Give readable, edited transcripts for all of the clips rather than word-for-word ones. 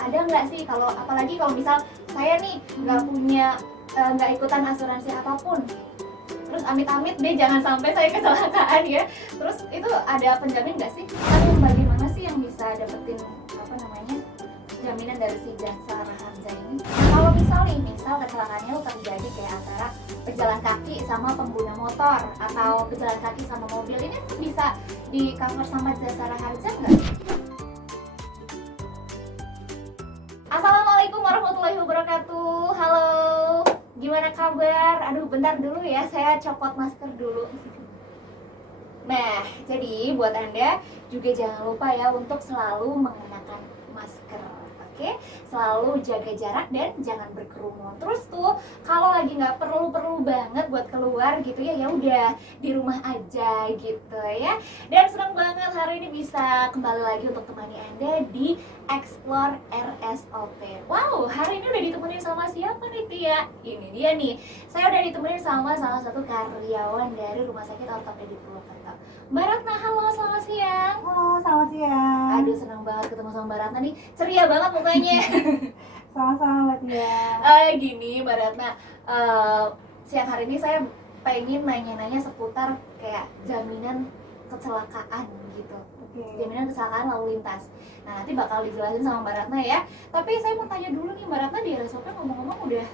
Ada nggak sih kalau apalagi kalau misal saya nih nggak ikutan asuransi apapun, terus amit-amit deh jangan sampai saya kecelakaan ya, terus itu ada penjamin nggak sih? Lalu bagaimana sih yang bisa dapetin jaminan dari si jasa harja ini? Nah, kalau misal kecelakaannya itu terjadi kayak antara pejalan kaki sama pengguna motor atau pejalan kaki sama mobil, ini tuh bisa di cover sama jasa harja nggak? Assalamualaikum warahmatullahi wabarakatuh. Halo, gimana kabar? Aduh, bentar dulu ya, saya copot masker dulu. Nah, jadi buat Anda juga jangan lupa ya untuk selalu mengenakan masker. Oke, selalu jaga jarak dan jangan berkerumun. Terus tuh kalau lagi nggak perlu banget buat keluar gitu ya, ya udah di rumah aja gitu ya. Dan senang banget hari ini bisa kembali lagi untuk temani Anda di Explore RSOP. Wow, hari ini udah ditemenin sama siapa nih Tia? Ini dia nih, saya udah ditemenin sama salah satu karyawan dari Rumah Sakit Ortopedi Purwokerto. Mbak Ratna, halo, selamat siang. Halo, selamat siang. Aduh, senang banget ketemu sama Mbak Ratna nih, ceria banget mukanya. Sama-sama Mbak Tia. Gini Mbak Ratna, siang hari ini saya pengen nanya-nanya seputar kayak jaminan kecelakaan gitu. Oke. Jaminan kecelakaan lalu lintas. Nah, nanti bakal dijelasin sama Mbak Ratna ya. Tapi saya mau tanya dulu nih Mbak Ratna, di RSOP ngomong-ngomong udah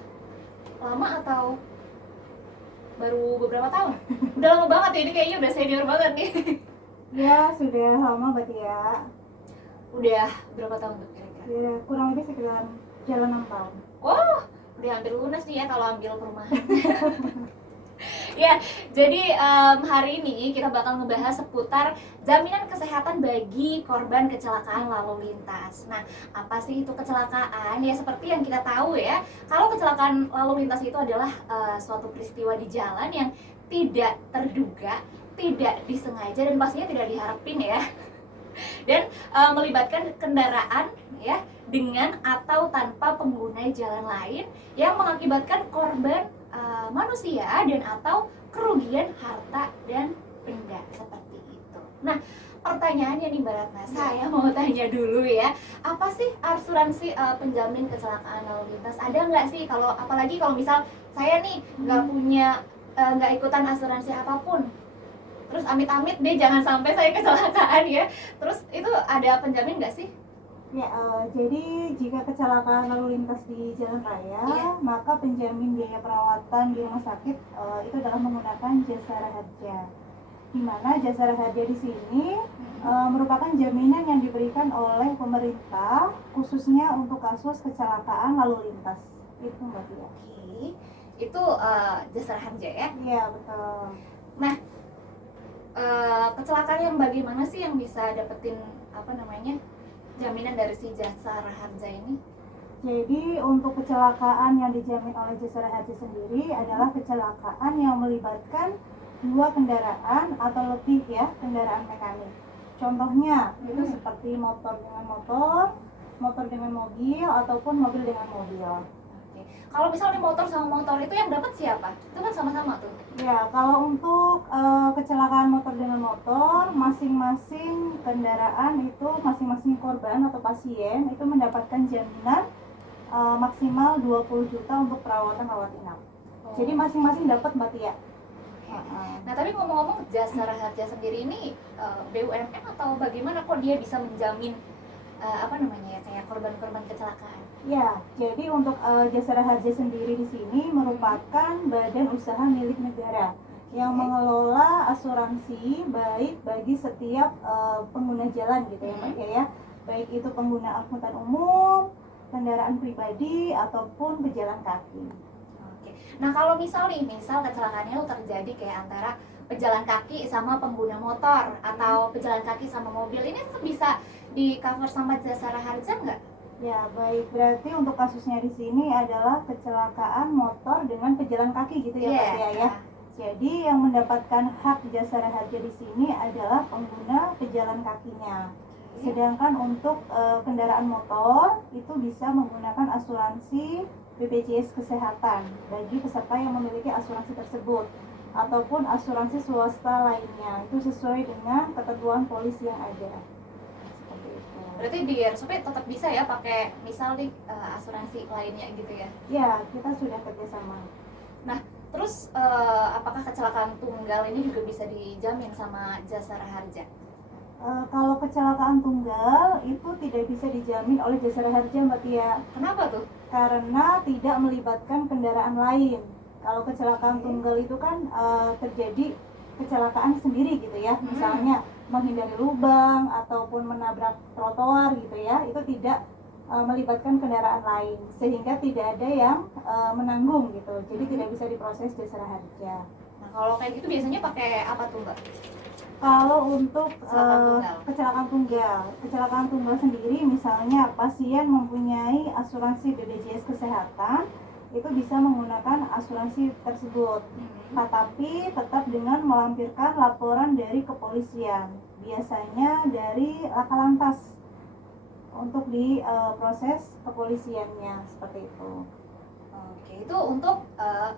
lama atau baru beberapa tahun? Udah lama banget ya, ini kayaknya udah senior banget nih. Ya, sudah lama Mbak Tia. Udah berapa tahun tuh kira-kira? Ya, kurang lebih sekitar jalan 6 tahun. Oh, udah hampir lunas nih ya kalau ambil perumahan. Ya, jadi hari ini kita bakal ngebahas seputar jaminan kesehatan bagi korban kecelakaan lalu lintas. Nah, apa sih itu kecelakaan? Ya seperti yang kita tahu ya, kalau kecelakaan lalu lintas itu adalah suatu peristiwa di jalan yang tidak terduga, tidak disengaja dan pastinya tidak diharapin ya. Dan melibatkan kendaraan ya dengan atau tanpa pengguna jalan lain yang mengakibatkan korban manusia dan atau kerugian harta dan benda seperti itu. Nah, pertanyaannya nih Mbak Ratna, saya mau tanya dulu ya, apa sih asuransi penjamin kecelakaan lalu lintas? Ada nggak sih kalau apalagi kalau misal saya nih nggak ikutan asuransi apapun, terus amit-amit deh jangan sampai saya kecelakaan ya, terus itu ada penjamin nggak sih? Ya, jadi jika kecelakaan lalu lintas di jalan raya, Iya. maka penjamin biaya perawatan di rumah sakit itu adalah menggunakan jasa harja. Di mana jasa harja di sini merupakan jaminan yang diberikan oleh pemerintah khususnya untuk kasus kecelakaan lalu lintas. Itu Mbak Tia. Oke, itu jasa harja ya. Iya, betul. Nah, kecelakaan yang bagaimana sih yang bisa dapetin jaminan dari si jasa harja ini? Jadi untuk kecelakaan yang dijamin oleh jasa harja sendiri adalah kecelakaan yang melibatkan dua kendaraan atau lebih ya kendaraan mekanik. Contohnya itu seperti motor dengan motor, motor dengan mobil ataupun mobil dengan mobil. Oke. Kalau misalnya motor sama motor itu yang dapat siapa? Itu kan sama-sama tuh. Ya, kalau untuk kecelakaan motor dengan motor, masing-masing kendaraan itu masing-masing korban atau pasien itu mendapatkan jaminan maksimal 20 juta untuk perawatan rawat inap. Jadi masing-masing dapat Mbak Tia. Nah, tapi ngomong-ngomong jasa harja sendiri ini BUMN atau bagaimana kok dia bisa menjamin kayak korban-korban kecelakaan? Ya, jadi untuk jasa harja sendiri di sini merupakan badan usaha milik negara yang mengelola asuransi baik bagi setiap pengguna jalan gitu ya Mbak ya, baik itu pengguna angkutan umum, kendaraan pribadi ataupun pejalan kaki. Oke. Nah, kalau misal kecelakaannya itu terjadi kayak antara pejalan kaki sama pengguna motor atau pejalan kaki sama mobil, ini tuh bisa di cover sama jasa harja nggak? Ya, baik. Berarti untuk kasusnya di sini adalah kecelakaan motor dengan pejalan kaki gitu ya, Mbak Tia ya. Jadi yang mendapatkan hak jasa harja di sini adalah pengguna pejalan kakinya. Sedangkan untuk kendaraan motor itu bisa menggunakan asuransi BPJS Kesehatan bagi peserta yang memiliki asuransi tersebut ataupun asuransi swasta lainnya. Itu sesuai dengan ketentuan polis yang ada. Seperti itu. Berarti di RSUP tetap bisa ya pakai misal nih asuransi lainnya gitu ya. Ya, kita sudah kerjasama. Nah, terus apakah kecelakaan tunggal ini juga bisa dijamin sama Jasara Harja? Kalau kecelakaan tunggal itu tidak bisa dijamin oleh Jasara Harja, Mbak Tia. Kenapa tuh? Karena tidak melibatkan kendaraan lain. Kalau kecelakaan tunggal itu kan terjadi kecelakaan sendiri gitu ya, misalnya menghindari lubang ataupun menabrak trotoar gitu ya, itu tidak melibatkan kendaraan lain, sehingga tidak ada yang menanggung gitu, jadi tidak bisa diproses Jasara Harja. Nah, kalau kayak gitu biasanya pakai apa tuh, Mbak? Kalau untuk Kecelakaan kecelakaan tunggal sendiri, misalnya pasien mempunyai asuransi BPJS Kesehatan, itu bisa menggunakan asuransi tersebut. Tetapi tetap dengan melampirkan laporan dari kepolisian, biasanya dari Laka Lantas, untuk diproses kepolisiannya seperti itu. Oke, itu untuk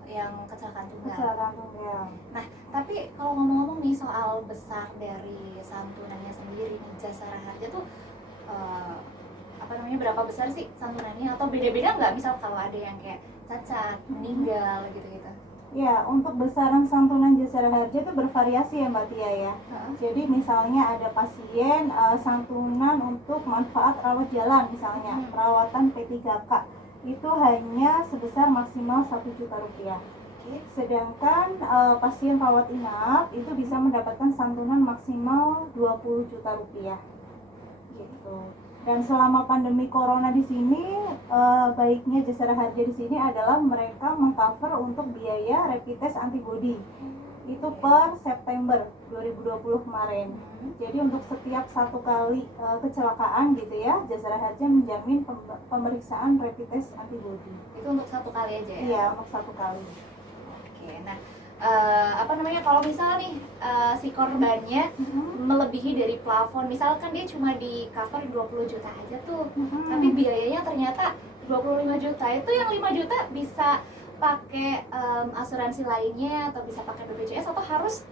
yang kecelakaan tunggal. Kecelakaan tunggal. Nah, tapi kalau ngomong-ngomong nih soal besar dari santunannya sendiri nih, Jasara Harja tuh berapa besar sih santunannya, atau beda-beda nggak? Misal kalau ada yang kayak cacat, meninggal gitu-gitu. Ya, untuk besaran santunan Jasara Harja itu bervariasi ya Mbak Tia ya. Jadi misalnya ada pasien santunan untuk manfaat rawat jalan misalnya, perawatan P3K, itu hanya sebesar maksimal 1 juta rupiah. Sedangkan pasien rawat inap itu bisa mendapatkan santunan maksimal 20 juta rupiah. Gitu. Dan selama pandemi corona di sini, baiknya Jasara Harja di sini adalah mereka mengcover untuk biaya rapid test antibody. Itu per September 2020 kemarin. Jadi untuk setiap 1 kali kecelakaan gitu ya, Jasara Harja menjamin pemeriksaan rapid test antibody. Itu untuk 1 kali aja ya? Iya, untuk 1 kali. Oke, nah kalau misal nih si korbannya melebihi dari plafon, misalkan dia cuma di cover 20 juta aja tuh, tapi biayanya ternyata 25 juta, itu yang 5 juta bisa pakai asuransi lainnya atau bisa pakai BPJS, atau harus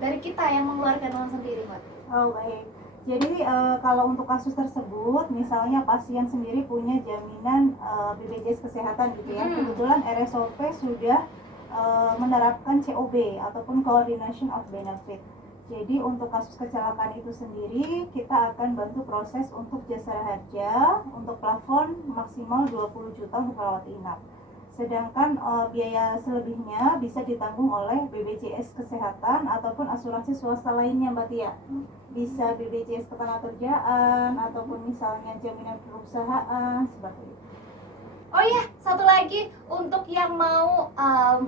dari kita yang mengeluarkan uang sendiri, Mbak? Oh baik, jadi kalau untuk kasus tersebut, misalnya pasien sendiri punya jaminan BPJS Kesehatan gitu ya, kebetulan RSOP sudah menerapkan COB ataupun Coordination of Benefit. Jadi untuk kasus kecelakaan itu sendiri, kita akan bantu proses untuk Jasara Harja untuk plafon maksimal 20 juta untuk rawat inap. Sedangkan biaya selebihnya bisa ditanggung oleh BPJS Kesehatan ataupun asuransi swasta lainnya Mbak Tia. Bisa BPJS Ketenagakerjaan ataupun misalnya jaminan perusahaan seperti itu. Oh iya, satu lagi untuk yang mau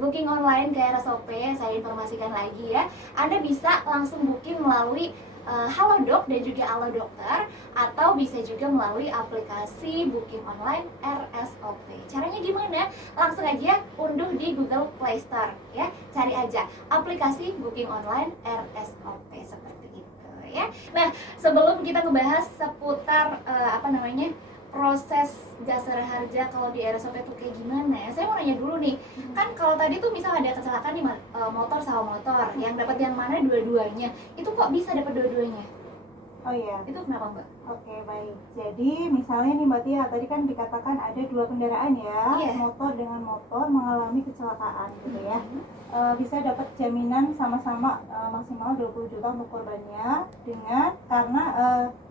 booking online ke RSOP, saya informasikan lagi ya. Anda bisa langsung booking melalui Halodoc dan juga Alo Dokter, atau bisa juga melalui aplikasi booking online RSOP. Caranya gimana? Langsung aja unduh di Google Play Store ya. Cari aja aplikasi booking online RSOP seperti itu ya. Nah, sebelum kita ngebahas seputar proses Jasara Harja kalau di RSOP itu kayak gimana, saya mau nanya dulu nih. Kan kalau tadi tuh misal ada kecelakaan nih motor sama motor, yang dapat yang mana dua-duanya, itu kok bisa dapat dua-duanya? Oh iya, Itu kenapa, Mbak? oke baik. Jadi misalnya nih Mbak Tia, tadi kan dikatakan ada 2 kendaraan ya, motor dengan motor mengalami kecelakaan gitu ya. Bisa dapat jaminan sama-sama maksimal 20 juta untuk korbannya, dengan karena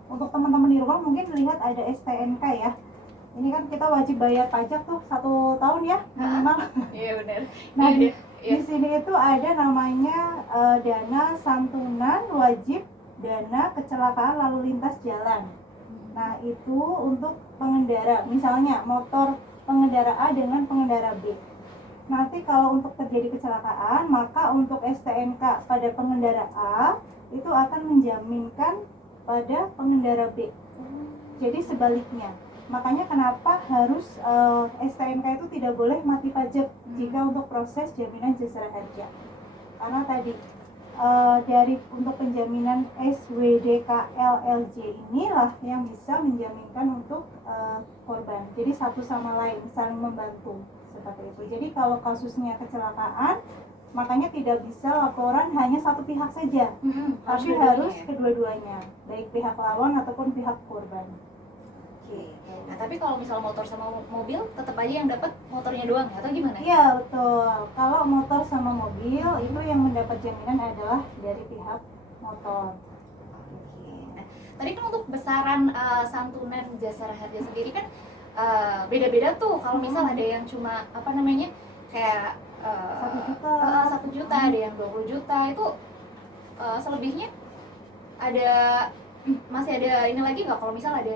untuk teman-teman di rumah mungkin lihat ada STNK ya. Ini kan kita wajib bayar pajak tuh 1 tahun ya minimal. Iya benar. Nah di sini itu ada namanya dana santunan wajib dana kecelakaan lalu lintas jalan. Nah itu untuk pengendara, misalnya motor pengendara A dengan pengendara B. Nanti kalau untuk terjadi kecelakaan, maka untuk STNK pada pengendara A itu akan menjaminkan pada pengendara B. Jadi sebaliknya. Makanya kenapa harus STNK itu tidak boleh mati pajak jika untuk proses jaminan Jasara Harja. Karena tadi dari untuk penjaminan SWDKLLJ inilah yang bisa menjaminkan untuk korban. Jadi satu sama lain saling membantu seperti itu. Jadi kalau kasusnya kecelakaan, makanya tidak bisa laporan hanya satu pihak saja, tapi harus kedua-duanya, baik pihak lawan ataupun pihak korban. Oke. Nah, tapi kalau misal motor sama mobil tetap aja yang dapat motornya doang ya, atau gimana? Iya betul. Kalau motor sama mobil itu yang mendapat jaminan adalah dari pihak motor. Oke. Nah, tadi kan untuk besaran santunan jasara harja sendiri kan beda-beda tuh. Kalau misal ada yang cuma apa namanya kayak 1 juta. 1 juta, ada yang 20 juta itu selebihnya ada masih ada ini lagi nggak? Kalau misal ada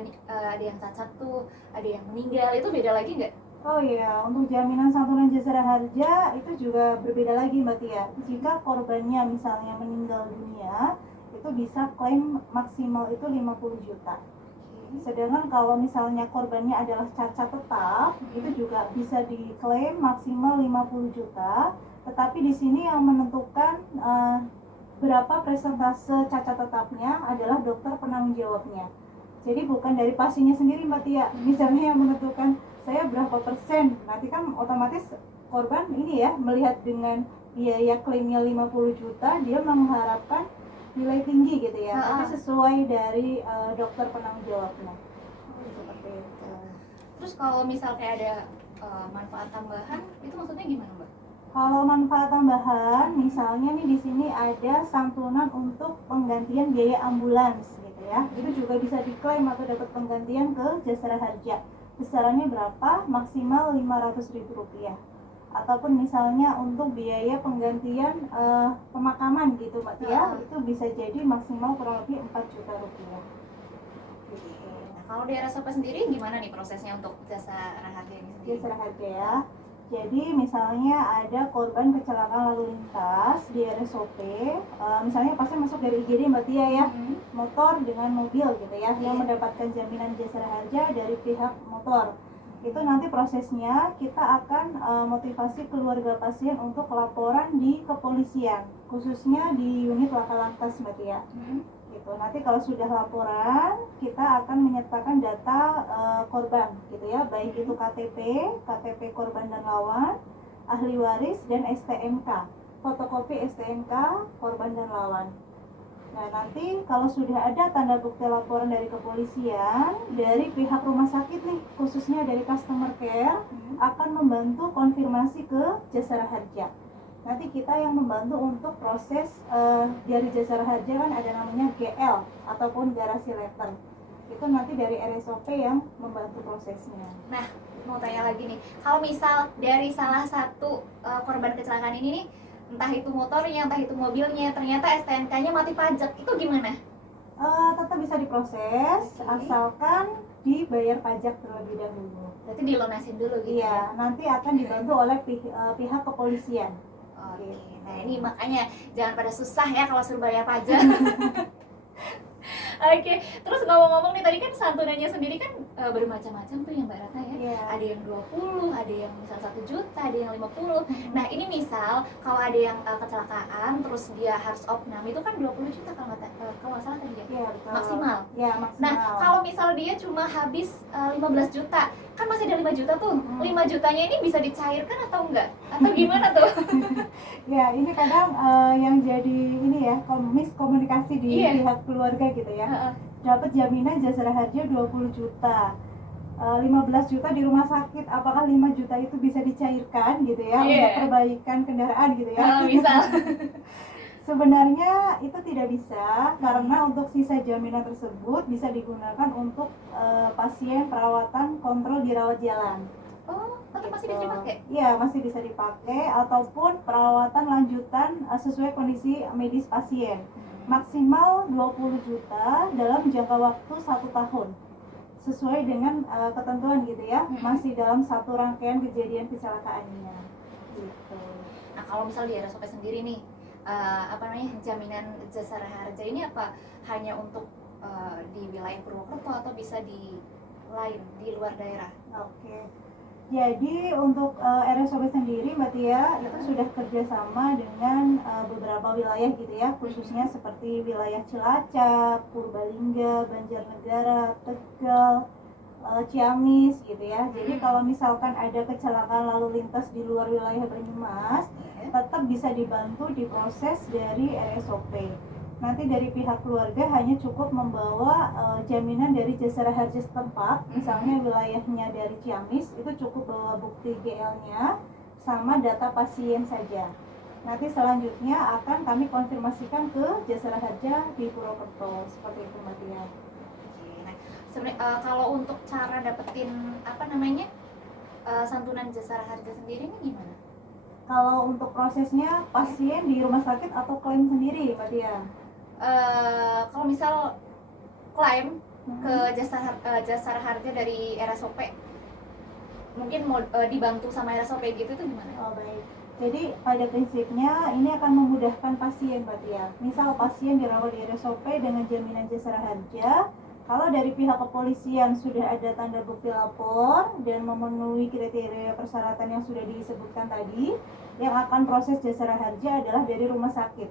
yang cacat tuh, ada yang meninggal, itu beda lagi nggak? Oh iya, untuk jaminan santunan jasara harja itu juga berbeda lagi Mbak Tia. Jika korbannya misalnya meninggal dunia, itu bisa klaim maksimal itu 50 juta. Sedangkan kalau misalnya korbannya adalah cacat tetap, itu juga bisa diklaim maksimal 50 juta. Tetapi di sini yang menentukan berapa persentase cacat tetapnya adalah dokter penanggung jawabnya. Jadi bukan dari pasiennya sendiri Mbak Tia. Misalnya yang menentukan saya berapa persen, nanti kan otomatis korban ini ya melihat dengan biaya klaimnya 50 juta, dia mengharapkan nilai tinggi gitu ya, tapi sesuai dari dokter penanggung jawabnya. Seperti itu. Terus kalau misal kayak ada manfaat tambahan, itu maksudnya gimana Mbak? Kalau manfaat tambahan, misalnya nih di sini ada santunan untuk penggantian biaya ambulans gitu ya, itu juga bisa diklaim atau dapat penggantian ke jasara harja. Besarannya berapa? Maksimal Rp500.000. Ataupun misalnya untuk biaya penggantian pemakaman gitu Mbak Tia, itu bisa jadi maksimal kurang lebih Rp4 juta. Nah, kalau di RSOP sendiri gimana nih prosesnya untuk jasara harja ini sendiri? Jasara harja ya. Jadi misalnya ada korban kecelakaan lalu lintas di RSOP, misalnya pasien masuk dari IGD Mbak Tia ya, motor dengan mobil gitu ya, yang mendapatkan jaminan jasara harja dari pihak motor. Itu nanti prosesnya kita akan motivasi keluarga pasien untuk laporan di kepolisian, khususnya di unit laka lantas Mbak Tia. Gitu. Nanti kalau sudah laporan, kita akan menyertakan data korban gitu ya, baik itu KTP korban dan lawan, ahli waris dan STNK, fotokopi STNK korban dan lawan. Nah, nanti kalau sudah ada tanda bukti laporan dari kepolisian, dari pihak rumah sakit nih, khususnya dari customer care, akan membantu konfirmasi ke jasara harja. Nanti kita yang membantu untuk proses dari jasara harja kan ada namanya GL ataupun garasi letter. Itu nanti dari RSOP yang membantu prosesnya. Nah, mau tanya lagi nih, kalau misal dari salah satu korban kecelakaan ini nih, entah itu motornya, entah itu mobilnya, ternyata STNK-nya mati pajak, itu gimana? Tetap bisa diproses, asalkan dibayar pajak terlebih dahulu. Berarti dilunasin dulu gitu? Iya, nanti akan dibantu oleh pihak kepolisian. Oke. Nah, ini makanya jangan pada susah ya kalau suruh bayar pajak. Oke, terus ngomong-ngomong nih, tadi kan santunannya sendiri kan bermacam-macam tuh ya Mbak Ratna ya. Yeah. Ada yang 20, ada yang misal 1 juta, ada yang 50. Nah, ini misal kalau ada yang kecelakaan terus dia harus opnam, itu kan 20 juta kalau nggak salah tadi ya? Yeah, betul. Maksimal. Ya, maksimal. Nah, kalau misal dia cuma habis 15 juta, kan masih ada 5 juta tuh. 5 jutanya ini bisa dicairkan atau enggak? Atau gimana tuh? Ya, ini kadang yang jadi ini ya, miskomunikasi di pihak keluarga gitu ya. Dapat jaminan jasara harja 20 juta. 15 juta di rumah sakit, apakah 5 juta itu bisa dicairkan gitu ya untuk perbaikan kendaraan gitu ya? Bisa. Sebenarnya itu tidak bisa, karena untuk sisa jaminan tersebut bisa digunakan untuk pasien perawatan kontrol di rawat jalan. Oh, tetap masih bisa dipakai? Iya, masih bisa dipakai, ataupun perawatan lanjutan sesuai kondisi medis pasien. Maksimal 20 juta dalam jangka waktu 1 tahun. Sesuai dengan ketentuan gitu ya, masih dalam satu rangkaian kejadian kecelakaannya. Gitu. Nah, kalau misal di RSOP sendiri nih, jaminan jasara harja ini apa hanya untuk di wilayah Purwokerto atau bisa di lain, di luar daerah? Oke. Jadi untuk RSOP sendiri Mbak Tia itu sudah kerjasama dengan beberapa wilayah gitu ya, khususnya seperti wilayah Cilacap, Purbalingga, Banjarnegara, Tegal, Ciamis gitu ya. Jadi kalau misalkan ada kecelakaan lalu lintas di luar wilayah Banyumas, tetap bisa dibantu diproses dari RSOP. nanti dari pihak keluarga hanya cukup membawa jaminan dari Jasara Harja setempat, misalnya wilayahnya dari Ciamis, itu cukup bawa bukti GL-nya sama data pasien saja. Nanti selanjutnya akan kami konfirmasikan ke Jasara Harja di Purwokerto, seperti itu Mbak Tia. Nah, sebenarnya kalau untuk cara dapetin santunan Jasara Harja sendiri ini gimana? Kalau untuk prosesnya pasien di rumah sakit atau klaim sendiri Mbak Tia? Kalau misal klaim ke Jasara Harja dari RSOP, mungkin mau dibantu sama RSOP gitu tuh gimana? Oh baik. Jadi pada prinsipnya ini akan memudahkan pasien Mbak Tia. Misal pasien dirawat di RSOP dengan jaminan Jasara Harja, kalau dari pihak kepolisian sudah ada tanda bukti lapor dan memenuhi kriteria persyaratan yang sudah disebutkan tadi, yang akan proses Jasara Harja adalah dari rumah sakit.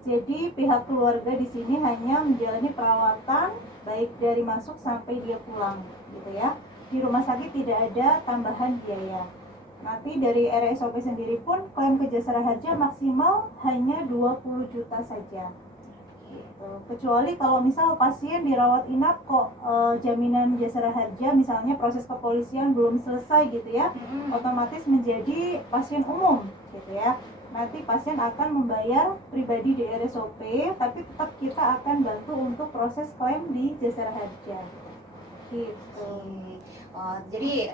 Jadi pihak keluarga di sini hanya menjalani perawatan baik dari masuk sampai dia pulang, gitu ya. Di rumah sakit tidak ada tambahan biaya. Nanti dari RSOP sendiri pun klaim ke Jasara Harja maksimal hanya 20 juta saja. Gitu. Kecuali kalau misal pasien dirawat inap kok jaminan Jasara Harja misalnya proses kepolisian belum selesai gitu ya, otomatis menjadi pasien umum gitu ya. Nanti pasien akan membayar pribadi di RSOP, tapi tetap kita akan bantu untuk proses klaim di Jasara Harja. Gitu. Oh, jadi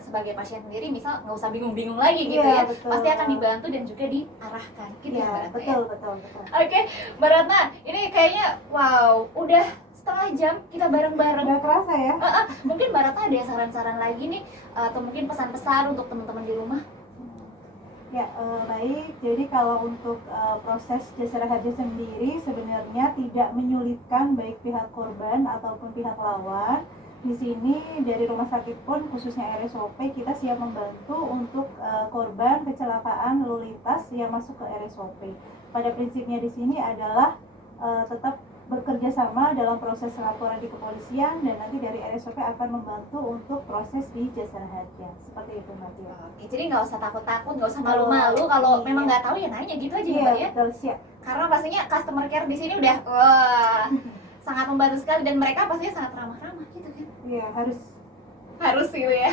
sebagai pasien sendiri misal nggak usah bingung-bingung lagi gitu Iya, ya, betul. pasti akan dibantu dan juga diarahkan gitu ya, Iya, Mbak Ratna betul, ya? betul. Oke, Mbak Ratna, ini kayaknya wow, udah setengah jam kita bareng-bareng. Nggak kerasa ya? Mungkin Mbak Ratna ada saran-saran lagi nih, atau mungkin pesan-pesan untuk teman-teman di rumah? Ya, baik. Jadi kalau untuk proses Jasara Harja sendiri sebenarnya tidak menyulitkan baik pihak korban ataupun pihak lawan. Di sini dari rumah sakit pun khususnya RSOP kita siap membantu untuk korban kecelakaan lalu lintas yang masuk ke RSOP. Pada prinsipnya di sini adalah tetap bekerja sama dalam proses laporan di kepolisian dan nanti dari RSOP akan membantu untuk proses di Jasara Harja. Seperti itu Mbak Tia. Oke, jadi nggak usah takut-takut, nggak usah malu-malu. Kalau Iya. memang nggak tahu ya nanya gitu aja Iya, Mbak ya. betul, siap. Karena pastinya customer care di sini udah wah sangat membantu sekali dan mereka pastinya sangat ramah-ramah gitu kan. Iya, Harus gitu ya.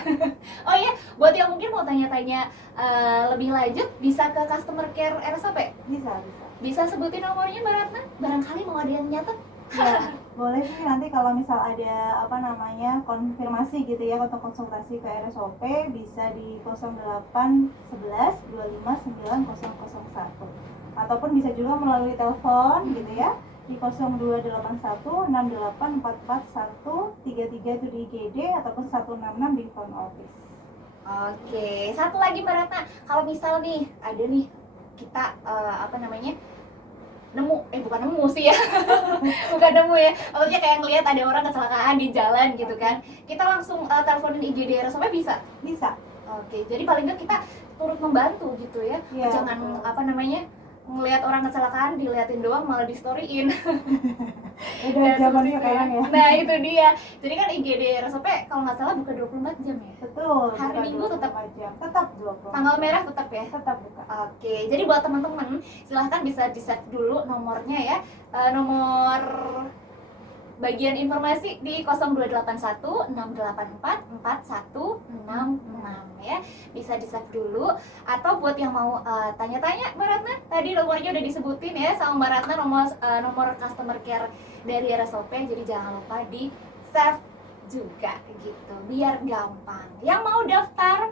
Oh iya, buat yang mungkin mau tanya-tanya lebih lanjut bisa ke customer care RSOP. bisa. Bisa sebutin nomornya Mbak Ratna? Barangkali mau ada yang nyatet. Ya, boleh sih nanti kalau misal ada konfirmasi gitu ya untuk konsultasi ke RSOP bisa di 0811 259 001 ataupun bisa juga melalui telepon gitu ya di 0281 6844 133 itu di IGD ataupun 166 di phone office. Oke, satu lagi Mbak Ratna, kalau misal nih ada nih kita bukan nemu sih ya bukan nemu ya, maksudnya kayak ngelihat ada orang kecelakaan di jalan gitu kan, kita langsung teleponin IGD RSOP bisa? Bisa. Oke, jadi paling nggak kita turut membantu gitu ya, Ya, jangan ngelihat orang kecelakaan diliatin doang malah di storyin. Udah zaman sekarang ya. Nah itu dia, jadi kan IGD RSOP kalau nggak salah buka 24 jam ya. Betul. Hari Minggu tetap 24 jam. Tetap 24. Tanggal merah tetap ya. Tetap buka. Oke, jadi buat teman-teman silahkan bisa di save dulu nomornya ya, nomor bagian informasi di 0281 684 4166 ya, bisa di save dulu. Atau buat yang mau tanya-tanya Mbak Ratna, tadi nomornya udah disebutin ya sama Mbak Ratna, nomor customer care dari RSOP, jadi jangan lupa di save juga gitu biar gampang. Yang mau daftar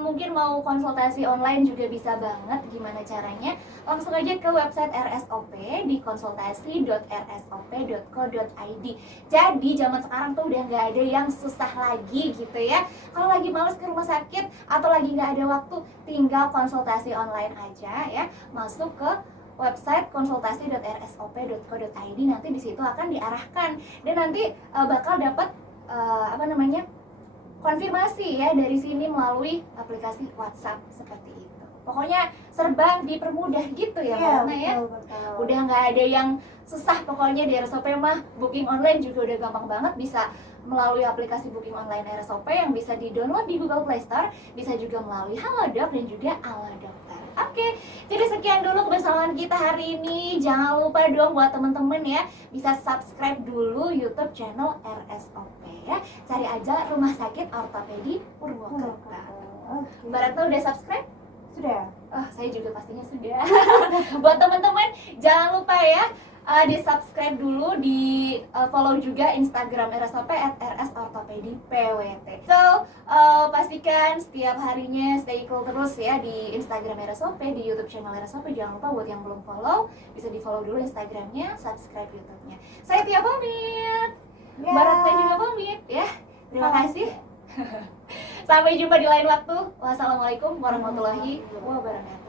mungkin mau konsultasi online juga bisa banget. Gimana caranya? Langsung aja ke website RSOP di konsultasi.rsop.co.id. Jadi zaman sekarang tuh udah nggak ada yang susah lagi gitu ya. Kalau lagi males ke rumah sakit atau lagi nggak ada waktu, tinggal konsultasi online aja ya. Masuk ke website konsultasi.rsop.co.id, nanti di situ akan diarahkan dan nanti bakal dapat konfirmasi ya dari sini melalui aplikasi WhatsApp seperti itu. Pokoknya serba dipermudah gitu ya Mbak Ratna ya. Betul. Udah nggak ada yang susah pokoknya di RSOP mah, booking online juga udah gampang banget, bisa melalui aplikasi booking online RSOP yang bisa di-download di Google Play Store, bisa juga melalui Halodoc dan juga Ala Dokter. Oke, jadi sekian dulu kebersamaan kita hari ini. Jangan lupa dong buat temen-temen ya, bisa subscribe dulu YouTube channel RSOP ya. Cari aja Rumah Sakit Ortopedi Purwokerto. Mbak Retno udah subscribe? Sudah. Oh, saya juga pastinya sudah. Buat teman-teman, jangan lupa ya di subscribe dulu, di follow juga Instagram RSOP @rsortopedipwt. So pastikan setiap harinya stay cool terus ya di Instagram RSOP, di YouTube channel RSOP. Jangan lupa buat yang belum follow, bisa di follow dulu Instagramnya, subscribe YouTube-nya. Saya Tia pamit, Mbak Retno juga pamit ya. Terima kasih. Sampai jumpa di lain waktu. Wassalamualaikum warahmatullahi wabarakatuh.